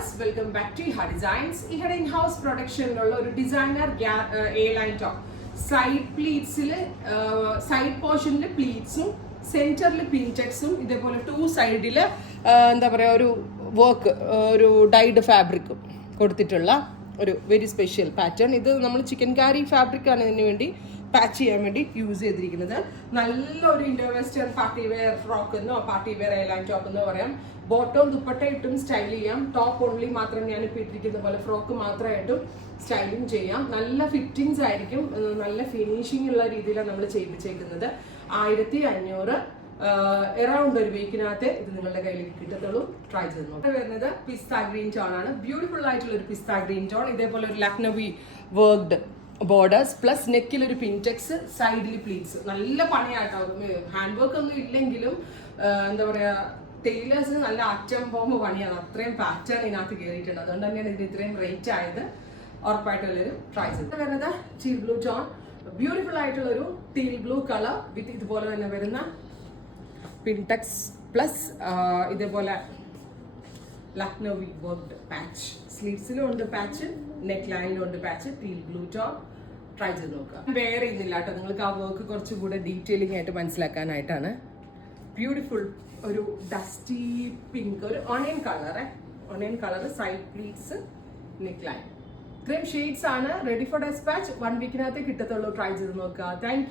Viewers, welcome back to Iha designs. ഇഹയുടെ in house പ്രൊഡക്ഷനിലുള്ള ഒരു designer A line top. Side പ്ലീറ്റ്സിൽ സൈഡ് പോർഷനിൽ പ്ലീറ്റ്സും സെന്ററിൽ പിൻടെക്സും ഇതേപോലെ ടു സൈഡിൽ എന്താ പറയുക ഒരു വർക്ക് ഒരു ഡൈഡ് ഫാബ്രിക്കും കൊടുത്തിട്ടുള്ള ഒരു വെരി സ്പെഷ്യൽ പാറ്റേൺ. ഇത് നമ്മൾ ചിക്കൻ കാരി ഫാബ്രിക്കാണ് ഇതിന് വേണ്ടി പാച്ച് ചെയ്യാൻ വേണ്ടി യൂസ് ചെയ്തിരിക്കുന്നത്. നല്ലൊരു Indo western party wear frock എന്നോ party wear A line top എന്നോ പറയാം. ബോട്ടം ദുപ്പട്ട ഇട്ടും സ്റ്റൈൽ ചെയ്യാം. ടോപ്പ് ഓൺലി മാത്രം ഞാനിപ്പോൾ ഇട്ടിരിക്കുന്ന പോലെ ഫ്രോക്ക് മാത്രമായിട്ടും സ്റ്റൈലിങ് ചെയ്യാം. നല്ല ഫിറ്റിങ്സ് ആയിരിക്കും, നല്ല ഫിനിഷിംഗ് ഉള്ള രീതിയിലാണ് നമ്മൾ ചെയ്യിപ്പിച്ചേക്കുന്നത്. 1500 അറൗണ്ട് ഒരു വീക്കിനകത്ത് ഇത് നിങ്ങളുടെ കയ്യിലേക്ക് കിട്ടത്തുള്ളൂ. ട്രൈ ചെയ്ത് നോക്കാം. വരുന്നത് പിസ്ത ഗ്രീൻ ടോൺ ആണ്. ബ്യൂട്ടിഫുൾ ആയിട്ടുള്ള ഒരു പിസ്ത ഗ്രീൻ ടോൺ. ഇതേപോലെ ഒരു ലക്നവി വർക്ക്ഡ് ബോർഡേഴ്സ് പ്ലസ് നെക്കിൽ ഒരു പിൻടെക്സ്, സൈഡിൽ പ്ലീറ്റ്സ്. നല്ല പണിയാട്ടോ. ഹാൻഡ് വർക്ക് ഒന്നും ഇല്ലെങ്കിലും എന്താ പറയാ, ടൈലേഴ്സിന് നല്ല അറ്റം പോകുമ്പോൾ പണിയാണ്. അത്രയും പാറ്റേൺ ഇതിനകത്ത് കയറിയിട്ടുണ്ട്. അതുകൊണ്ട് തന്നെയാണ് ഇതിന് ഇത്രയും റേറ്റ് ആയത്. ഉറപ്പായിട്ടുള്ളൊരു ട്രൈ ചെയ്ത് വരുന്നത് ടീൽ ബ്ലൂ ടോൺ. ബ്യൂട്ടിഫുൾ ആയിട്ടുള്ള ഒരു ടീൽ ബ്ലൂ കളർ വിത്ത് ഇതുപോലെ തന്നെ വരുന്ന പിൻടെക്സ് പ്ലസ് ഇതേപോലെ ലക്നവി വർക്ക്ഡ് പാച്ച്. സ്ലീവ്സിലും ഉണ്ട് പാച്ച്, നെക്ക് ലൈനിലും ഉണ്ട് patch. Teal blue tone try ചെയ്ത് നോക്കുക. വേറെ ചെയ്യുന്നില്ല കേട്ടോ, നിങ്ങൾക്ക് ആ വർക്ക് കുറച്ചുകൂടെ ഡീറ്റെയിലിംഗ് ആയിട്ട് മനസ്സിലാക്കാനായിട്ടാണ്. ബ്യൂട്ടിഫുൾ ഒരു ഡസ്റ്റി പിങ്ക്, ഒരു onion colour side pleats, neck line. ഇത്രയും ഷെയ്ഡ്സ് ആണ്. Ready for despatch. 1 വീക്കിനകത്ത് കിട്ടത്തുള്ളൂ. ട്രൈ ചെയ്ത് നോക്കുക. Thank U.